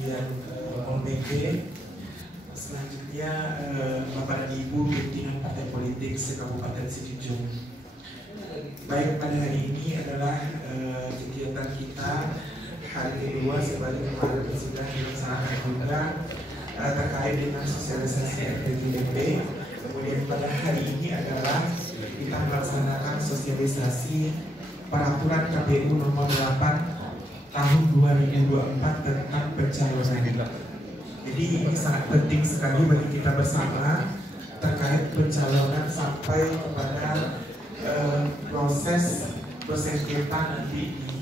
kemudian Pol PP, selanjutnya Bapak dan Ibu pimpinan partai politik se-Kabupaten Sijunjung. Baik, pada hari ini adalah kegiatan kita hari kedua sebagai kemarin sudah dilaksanakan juga terkait dengan sosialisasi RPJMD. Kemudian pada hari ini adalah kita melaksanakan sosialisasi peraturan KPU nomor 8 tahun 2024 tentang pencalonan. Jadi ini sangat penting sekali bagi kita bersama terkait pencalonan sampai kepada proses sengketa nanti di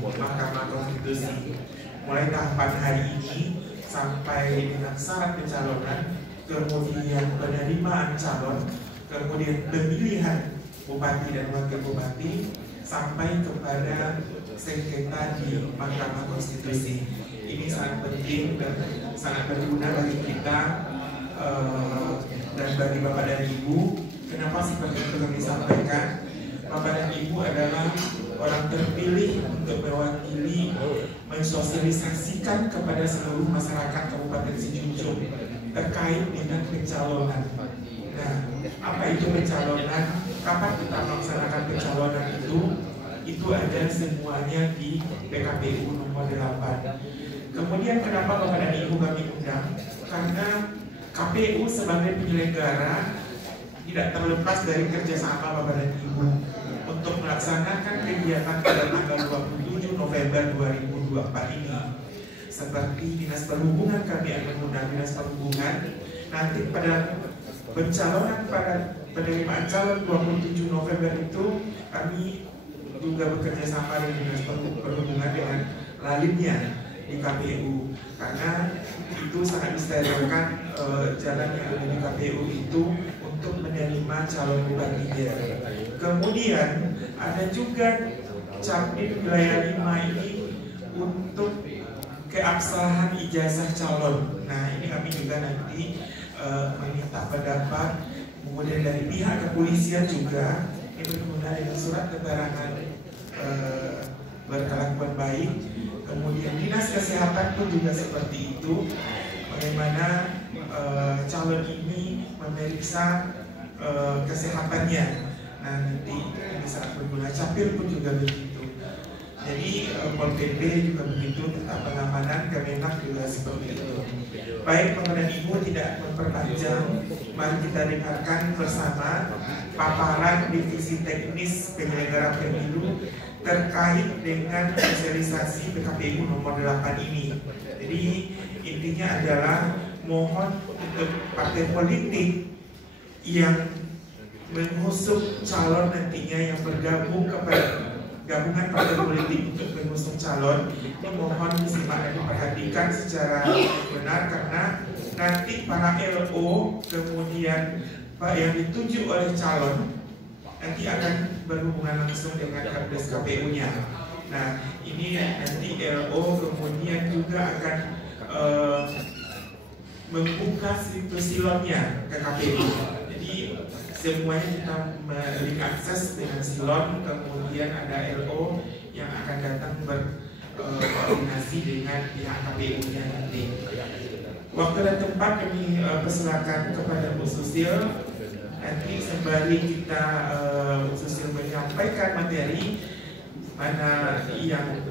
Mahkamah Konstitusi. Mulai tahapan hari ini sampai dengan syarat pencalonan, kemudian penerimaan calon, kemudian pemilihan bupati dan wakil bupati, sampai kepada sengketa di Mahkamah Konstitusi. Ini sangat penting dan sangat berguna bagi kita dan bagi Bapak dan Ibu. Kenapa seperti itu kami sampaikan? Bapak dan Ibu adalah orang terpilih untuk mewakili mensosialisasikan kepada seluruh masyarakat Kabupaten Sijunjung terkait dengan pencalonan. Nah, apa itu pencalonan? Kapan kita melaksanakan pencalonan itu? Itu ada semuanya di PKPU nomor 8. Kemudian kenapa Bapak dan Ibu kami undang? Karena KPU sebagai penyelenggara tidak terlepas dari kerjasama Bapak dan Ibu untuk melaksanakan kegiatan pada tanggal 27 November 2024 ini. Seperti Dinas Perhubungan, kami akan mengundang Dinas Perhubungan nanti pada pencalonan pada penerimaan calon 27 November itu. Kami juga bekerja sama dengan Dinas Perhubungan dengan lainnya di KPU, karena itu sangat disterilkan jalan yang ada di KPU itu untuk menerima calon bupatinya. Kemudian ada juga Capim wilayah 5 ini untuk keabsahan ijazah calon. Nah, ini kami juga nanti meminta pendapat. Kemudian dari pihak kepolisian juga ini berguna dengan surat keterangan berkelakuan baik. Kemudian Dinas Kesehatan pun juga seperti itu, bagaimana calon ini memeriksa kesehatannya. Nah, nanti ini sangat berguna. Capil pun juga begitu. Jadi Pol PP juga begitu, tentang pengamanan, Kemenak juga seperti itu. Baik, Bapak dan Ibu, tidak memperpanjang, mari kita dengarkan bersama paparan divisi teknis penyelenggara pemilu terkait dengan sosialisasi PKPU nomor 8 ini. Jadi intinya adalah mohon untuk partai politik yang mengusung calon nantinya yang bergabung kepada gabungan partai politik untuk mengusung calon, ini mohon disimak dan diperhatikan secara benar, karena nanti para LO kemudian yang ditunjuk oleh calon nanti akan berhubungan langsung dengan Kades KPU-nya. Nah, ini nanti LO kemudian juga akan membuka situs silonnya ke KPU. Jadi semuanya kita memberi akses dengan silon, kemudian ada LO yang akan datang berkoordinasi dengan pihak KPU-nya nanti. Waktu dan tempat kami persilakan kepada Bu Susil. Nanti sembari kita Susil menyampaikan materi, mana yang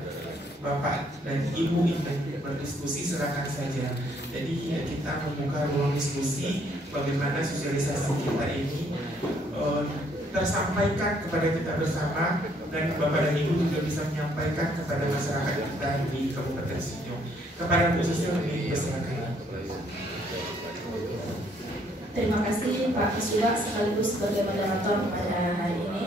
Bapak dan Ibu ingin berdiskusi, silakan saja. Jadi kita membuka ruang diskusi bagaimana sosialisasi kita ini tersampaikan kepada kita bersama, dan Bapak dan Ibu juga bisa menyampaikan kepada masyarakat kita di Kabupaten Sijunjung. Kepada Bu Susil, kami persilakan. Terima kasih Pak Ketua sekaligus sebagai moderator pada hari ini.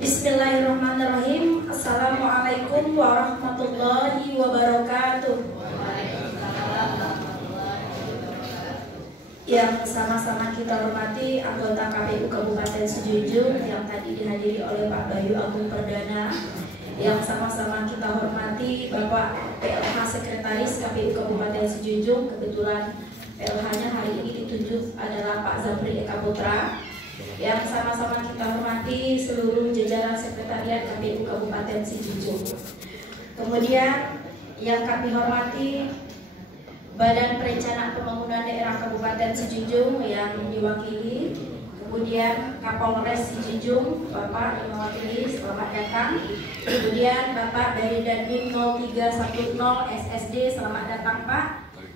Bismillahirrahmanirrahim. Assalamualaikum warahmatullahi wabarakatuh. Yang sama-sama kita hormati anggota KPU Kabupaten Sijunjung yang tadi dihadiri oleh Pak Bayu Agung Perdana, yang sama-sama kita hormati Bapak PLH Sekretaris KPU Kabupaten Sijunjung, kebetulan PLH-nya hari ini ditunjuk adalah Pak Zapri Eka Putra, yang sama-sama kita hormati seluruh jajaran sekretariat KPU Kabupaten Sijunjung. Kemudian yang kami hormati Badan Perencanaan Pembangunan Daerah Kabupaten Sijunjung yang diwakili, kemudian Kapolres Sijunjung Bapak yang mewakili, selamat datang. Kemudian Bapak dari Dandim 0310 SSD, selamat datang Pak.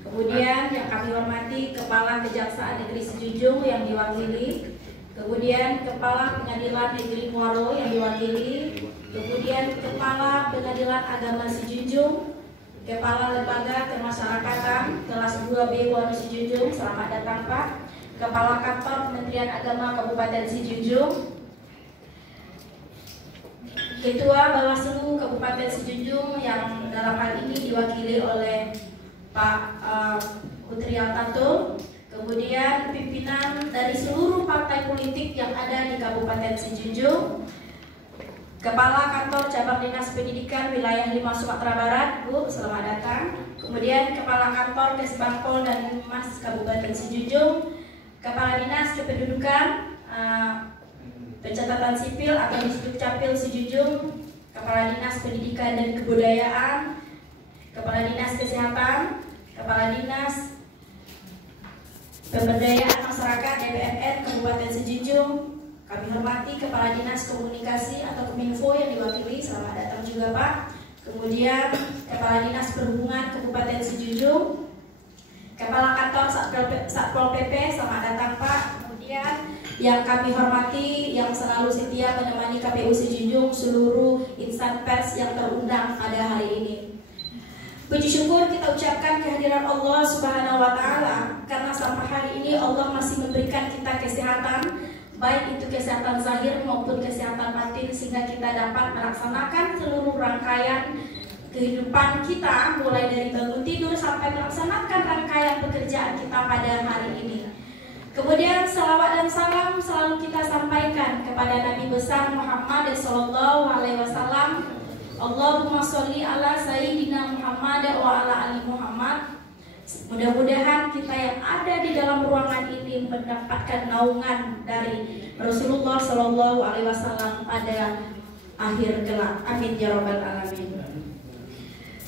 Kemudian yang kami hormati Kepala Kejaksaan Negeri Sijunjung yang diwakili, kemudian Kepala Pengadilan Negeri Muaro yang diwakili, kemudian Kepala Pengadilan Agama Sijunjung, Kepala Lembaga Kemasyarakatan kelas 2B Muaro Sijunjung, selamat datang Pak. Kepala Kantor Kementerian Agama Kabupaten Sijunjung, Ketua Bawaslu Kabupaten Sijunjung yang dalam hal ini diwakili oleh Pak Putri Altanto, kemudian pimpinan dari seluruh partai politik yang ada di Kabupaten Sijunjung, Kepala Kantor Cabang Dinas Pendidikan Wilayah 5 Sumatera Barat, Bu, selamat datang. Kemudian Kepala Kantor Kesbangpol dan Humas Kabupaten Sijunjung, Kepala Dinas Kependudukan, Pencatatan Sipil atau Disdukcapil Sijunjung, Kepala Dinas Pendidikan dan Kebudayaan, Kepala Dinas Kesehatan, Kepala Dinas Pemberdayaan Masyarakat DPMN Kabupaten Sijunjung. Kami hormati Kepala Dinas Komunikasi atau Kominfo yang diwakili, selamat datang juga Pak. Kemudian Kepala Dinas Perhubungan Kabupaten Sijunjung, Kepala Kantor Satpol PP, selamat datang Pak. Kemudian yang kami hormati yang selalu setia menemani KPU Sijunjung, seluruh insan pers yang terundang pada hari ini. Puji syukur kita ucapkan kehadiran Allah Subhanahu wa Ta'ala, karena sampai hari ini Allah masih memberikan kita kesehatan, baik itu kesehatan zahir maupun kesehatan batin, sehingga kita dapat melaksanakan seluruh rangkaian kehidupan kita, mulai dari bangun tidur sampai melaksanakan rangkaian pekerjaan kita pada hari ini. Kemudian salawat dan salam selalu kita sampaikan kepada Nabi besar Muhammad sallallahu alaihi wasallam. Allahumma sholli ala sayyidina Muhammad wa ala ali Muhammad. Mudah-mudahan kita yang ada di dalam ruangan ini mendapatkan naungan dari Rasulullah sallallahu alaihi wasallam pada akhir kelak. Amin ya rabbal alamin.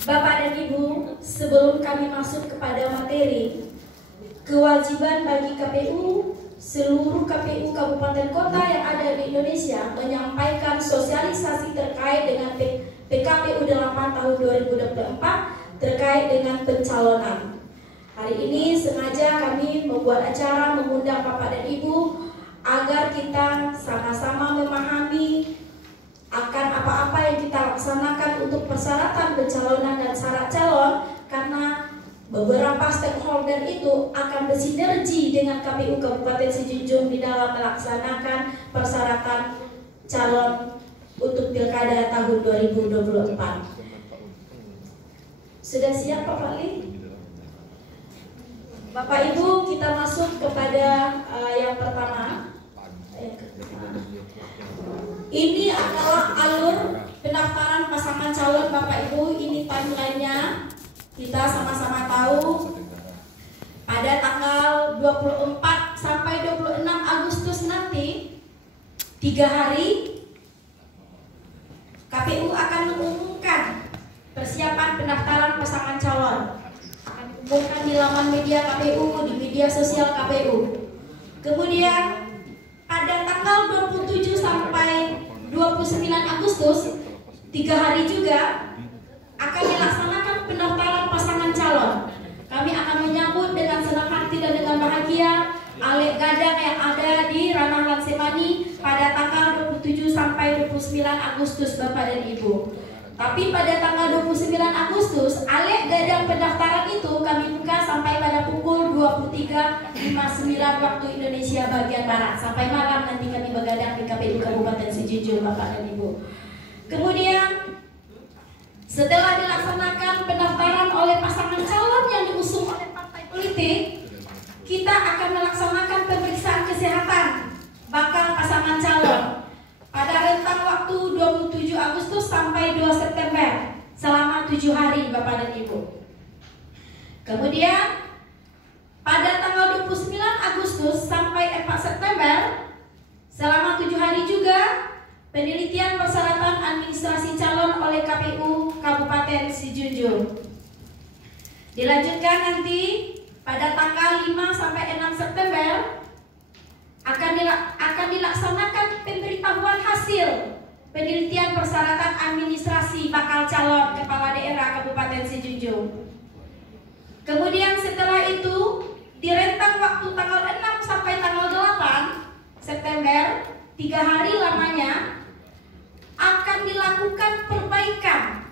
Bapak dan Ibu, sebelum kami masuk kepada materi, kewajiban bagi KPU, seluruh KPU kabupaten kota yang ada di Indonesia menyampaikan sosialisasi terkait dengan PKPU 8 tahun 2024 terkait dengan pencalonan. Hari ini sengaja kami membuat acara mengundang Bapak dan Ibu agar kita sama-sama memahami akan apa-apa yang kita laksanakan untuk persyaratan pencalonan dan syarat calon, karena beberapa stakeholder itu akan bersinergi dengan KPU Kabupaten Sijunjung di dalam melaksanakan persyaratan calon untuk Pilkada tahun 2024. Sudah siap Pak Fadli? Bapak Ibu, kita masuk kepada yang pertama. Ini adalah alur pendaftaran pasangan calon Bapak Ibu. Ini timelinenya. Kita sama-sama tahu pada tanggal 24 sampai 26 Agustus nanti, 3 hari, KPU akan mengumumkan persiapan pendaftaran pasangan calon. Akan diumumkan di laman media KPU, di media sosial KPU. Kemudian pada tanggal 27 sampai 29 Agustus, 3 hari juga, akan dilaksanakan pendaftaran pasangan calon. Kami akan menyambut dengan senang hati dan dengan bahagia Alek Gadang yang ada di Ranah Lansemani pada tanggal 27 sampai 29 Agustus Bapak dan Ibu. Tapi pada tanggal 29 Agustus, Alek Gadang pendaftaran itu kami buka sampai pada pukul 23.59 waktu Indonesia bagian Barat. Sampai malam nanti kami begadang di KPU Kabupaten Sijunjung Bapak dan Ibu. Kemudian setelah dilaksanakan pendaftaran oleh pasangan calon yang diusung oleh partai politik, kita akan melaksanakan pemeriksaan kesehatan bakal pasangan calon pada rentang waktu 27 Agustus sampai 2 September selama 7 hari Bapak dan Ibu. Kemudian pada tanggal 29 Agustus sampai 4 September selama 7 hari juga penelitian persyaratan administrasi calon oleh KPU Kabupaten Sijunjung. Dilanjutkan nanti pada tanggal 5 sampai 6 September akan dilaksanakan pemberitahuan hasil penelitian persyaratan administrasi bakal calon kepala daerah Kabupaten Sijunjung. Kemudian setelah itu di rentang waktu tanggal 6 sampai tanggal 8 September, 3 hari lamanya akan dilakukan perbaikan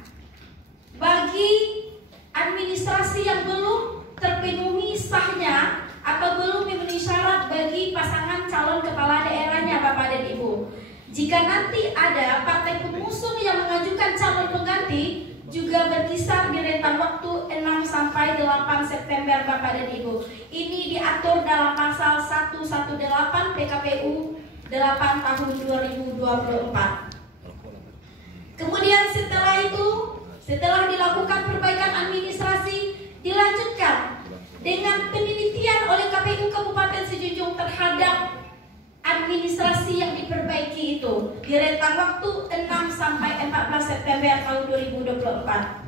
bagi administrasi yang belum terpenuhi sahnya atau belum memenuhi syarat bagi pasangan calon kepala daerahnya Bapak dan Ibu. Jika nanti ada partai pengusung yang mengajukan calon pengganti, juga berkisar di rentang waktu 6 sampai 8 September Bapak dan Ibu. Ini diatur dalam pasal 118 PKPU 8 tahun 2024. Kemudian setelah dilakukan perbaikan administrasi, dilanjutkan dengan penelitian oleh KPU Kabupaten Sijunjung terhadap administrasi yang diperbaiki itu di rentang waktu 6 sampai 14 September tahun 2024.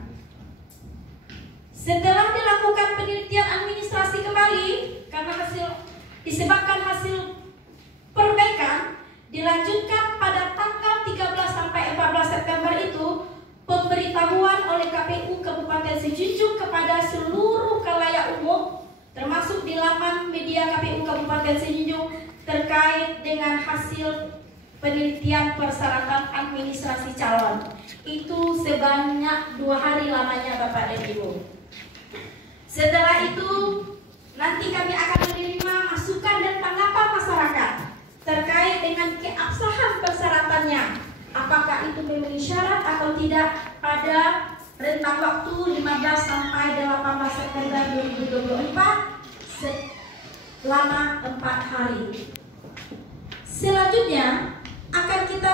Setelah dilakukan penelitian administrasi kembali karena disebabkan hasil perbaikan, dilanjutkan pada tanggal 13 sampai 14 September itu pemberitahuan oleh KPU Kabupaten Sijunjung kepada seluruh khalayak umum termasuk di laman media KPU Kabupaten Sijunjung terkait dengan hasil penelitian persyaratan administrasi calon. Itu sebanyak 2 hari lamanya Bapak dan Ibu. Setelah itu nanti kami akan menerima masukan dan tanggapan masyarakat terkait dengan keabsahan persyaratannya, apakah itu memenuhi syarat atau tidak pada rentang waktu 15 sampai 18 September 2024 selama 4 hari. Selanjutnya akan kita